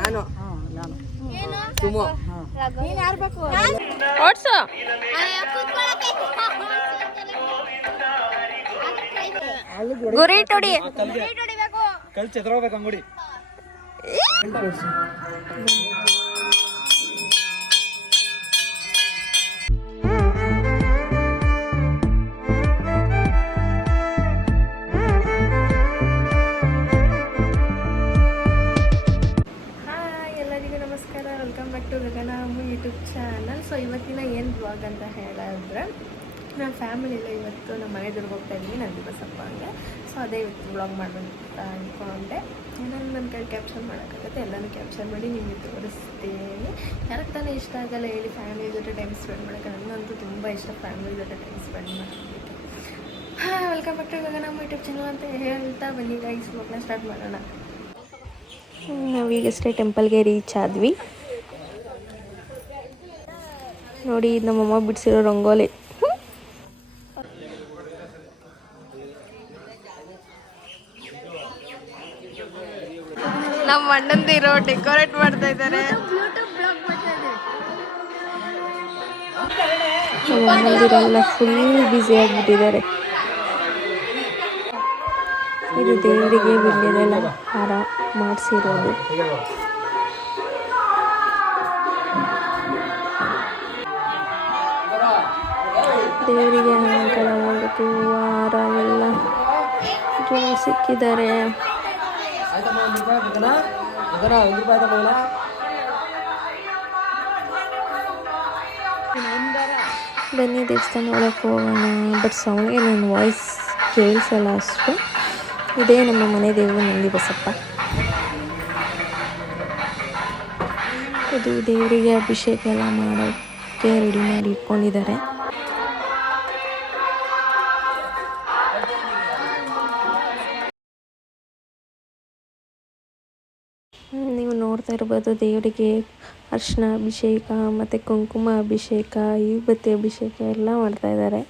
ನಾನು ಸುಮೋ ಗುರಿ ಟೊಡಿ ಕಲ್ ಚೆದ್ರೋಬೇಕು ಅಂಗುಡಿ welcome back to Gagana Ammu YouTube channel. So ಇವತ್ತಿನ ಏನು ಬ್ಲಾಗ್ ಅಂತ ಹೇಳಿದ್ರೆ ನಮ್ಮ ಫ್ಯಾಮಿಲಿಲ್ಲ ಇವತ್ತು ನಮ್ಮ ಮನೆಯವ್ರಿಗೆ ಹೋಗ್ತಾ ಇದ್ದೀನಿ ನಂದಿ ಬಸಪ್ಪ ಹಂಗೆ. ಸೊ ಅದೇ ಇವತ್ತು ಬ್ಲಾಗ್ ಮಾಡಬೇಕಂತ ಅಂದ್ಕೊಂಡೆ. ಏನಾದ್ರು ನನ್ನ ಕೈ ಕ್ಯಾಪ್ಚರ್ ಮಾಡೋಕ್ಕಾಗುತ್ತೆ ಎಲ್ಲನೂ ಕ್ಯಾಪ್ಚರ್ ಮಾಡಿ ನಿಮಗೆ ತೋರಿಸ್ತೀನಿ. ಯಾರಿಗೆ ತಾನೇ ಇಷ್ಟ ಆಗಲ್ಲ ಹೇಳಿ ಫ್ಯಾಮಿಲಿ ಜೊತೆ ಟೈಮ್ ಸ್ಪೆಂಡ್ ಮಾಡೋಕ್ಕೆ. ನನಗಂತೂ ತುಂಬ ಇಷ್ಟ ಫ್ಯಾಮಿಲಿ ಜೊತೆ ಟೈಮ್ ಸ್ಪೆಂಡ್ ಮಾಡೋಕ್ಕೆ. Welcome back to Gagana Ammu YouTube channel ಅಂತ ಹೇಳ್ತಾ ಬನ್ನಿ ಗೈಸ್ ಬ್ಲಾಗ್ನ ಸ್ಟಾರ್ಟ್ ಮಾಡೋಣ. ನಾವೀಗಷ್ಟೇ ಟೆಂಪಲ್ಗೆ ರೀಚ್ ಆದ್ವಿ. ನೋಡಿ ನಮ್ಮಮ್ಮ ಬಿಡಿಸಿರೋ ರಂಗೋಲಿ. ನಮ್ಮ ಅಣ್ಣಂದಿರೋ ಡೆಕೋರೇಟ್ ಮಾಡ್ತಾ ಇದ್ದಾರೆ. ನಮ್ಮ ಅಣ್ಣಂದಿರೆಲ್ಲ ಫುಲ್ ಬ್ಯುಸಿ ಆಗಿಬಿಟ್ಟಿದ್ದಾರೆ. ಇದು ದೇವರಿಗೆ ವಿಳ್ಯದೆಲ್ಲ ಹಾರ ಮಾಡಿಸಿರೋದು. ದೇವರಿಗೆ ಅಲಂಕಾರ ಮಾಡೋಕ್ಕೆ ಹಾರ ಎಲ್ಲ ಸಿಕ್ಕಿದ್ದಾರೆ. ಬನ್ನಿ ದೇವಸ್ಥಾನ ಒಳಗೆ ಹೋಗೋಣ. ಬಟ್ ಸೌಂಡ್ಗೆ ನನ್ನ ವಾಯ್ಸ್ ಕೇಳಿಸಲ್ಲ ಅಷ್ಟು. ಇದೇ ನಮ್ಮ ಮನೆ ದೇವರು ನಂದಿ ಬಸಪ್ಪ. ಇದು ದೇವರಿಗೆ ಅಭಿಷೇಕ ಎಲ್ಲ ಮಾಡೋಕ್ಕೆ ರೆಡಿ ಮಾಡಿ ಇಟ್ಕೊಂಡಿದ್ದಾರೆ. ನೀವು ನೋಡ್ತಾ ಇರ್ಬೋದು ದೇವರಿಗೆ ಅರ್ಶಿನ ಅಭಿಷೇಕ ಮತ್ತು ಕುಂಕುಮ ಅಭಿಷೇಕ, ವಿಭೂತಿ ಅಭಿಷೇಕ ಎಲ್ಲ ಮಾಡ್ತಾ ಇದ್ದಾರೆ.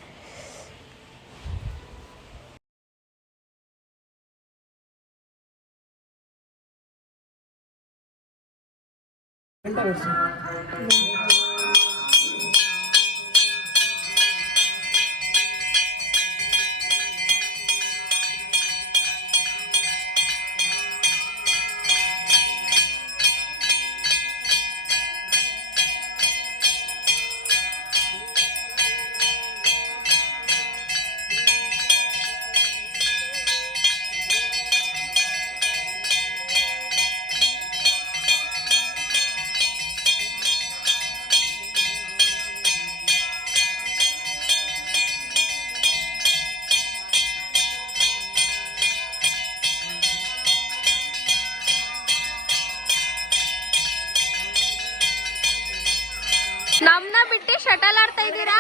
ನಮ್ನ ಬಿಟ್ಟು ಶಟಲ್ ಆಡ್ತಾ ಇದ್ದೀರಾ?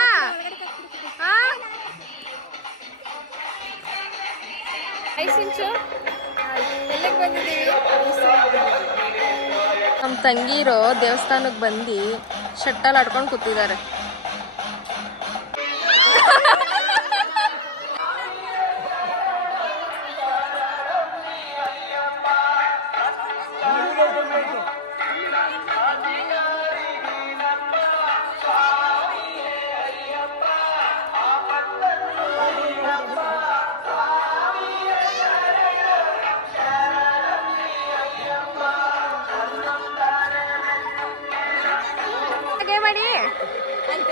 ನಮ್ಮ ತಂಗಿರೋ ದೇವಸ್ಥಾನಕ್ಕೆ ಬಂದು ಶಟಲ್ ಆಡ್ಕೊಂಡು ಕೂತಿದ್ದಾರೆ.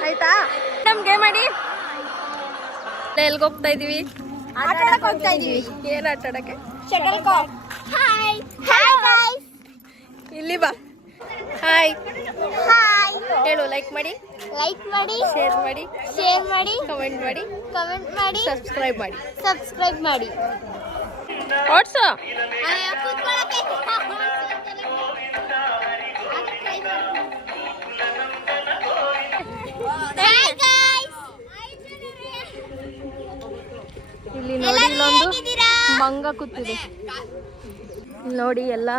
ಆಯ್ತಾ ನಮ್ಗೆ ಮಾಡಿ ಎಲ್ಗೆ ಹೋಗ್ತಾ ಇದೀವಿ? ಏನ್ ಆಟ ಆಡಕ್ಕೆ? ಇಲ್ಲಿ ಬಾ. ಹಾಯ್ ಹೇಳು. ಲೈಕ್ ಮಾಡಿ ಶೇರ್ ಮಾಡಿ ಕಮೆಂಟ್ ಮಾಡಿ ಸಬ್ಸ್ಕ್ರೈಬ್ ಮಾಡಿ ವಾಟ್ಸಾ. ಇಲ್ಲಿ ನೋಡಿ ಇಲ್ಲೊಂದು ಮಂಗ ಕೂತಿದೆ ನೋಡಿ. ಎಲ್ಲ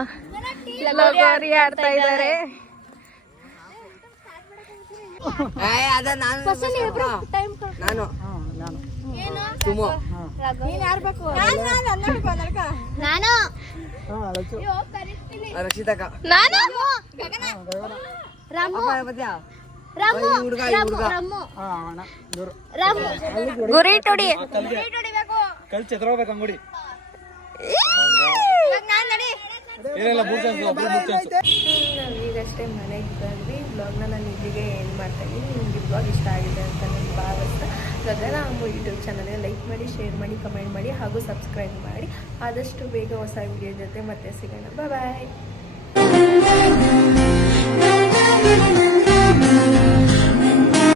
ಗೋರಿ ಆಡ್ತಾ ಇದ್ದಾರೆ. ನಾನು ಸುಮೋ ನಾನು ರಕ್ಷಿತಕ್ಕ ನಾನು ಹುಡುಗ ಗುರಿ ಟೊಡಿ ಕಲ್ ಚೆದ್ರೋಗ್ಬೇಕು ಅಂಗುಡಿ ನಾವೀಗಷ್ಟೇ ಮನೆಗೆ ಬಂದ್ವಿ ಬ್ಲಾಗ್ನ ನಾನು ಇಲ್ಲಿಗೆ ಏನು ಮಾಡ್ತಾ ಇದ್ದೀನಿ. ನಿಮಗೆ ಬ್ಲಾಗ್ ಇಷ್ಟ ಆಗಿದೆ ಅಂತ ನಾನು ಭಾವಿಸ್ತಾ ಗಗನ ಅಮ್ಮು ಯೂಟ್ಯೂಬ್ ಚಾನಲ್ಗೆ ಲೈಕ್ ಮಾಡಿ, ಶೇರ್ ಮಾಡಿ, ಕಮೆಂಟ್ ಮಾಡಿ ಹಾಗೂ ಸಬ್ಸ್ಕ್ರೈಬ್ ಮಾಡಿ. ಆದಷ್ಟು ಬೇಗ ಹೊಸ ವಿಡಿಯೋ ಜೊತೆ ಮತ್ತೆ ಸಿಗೋಣ. ಬಾಯ್.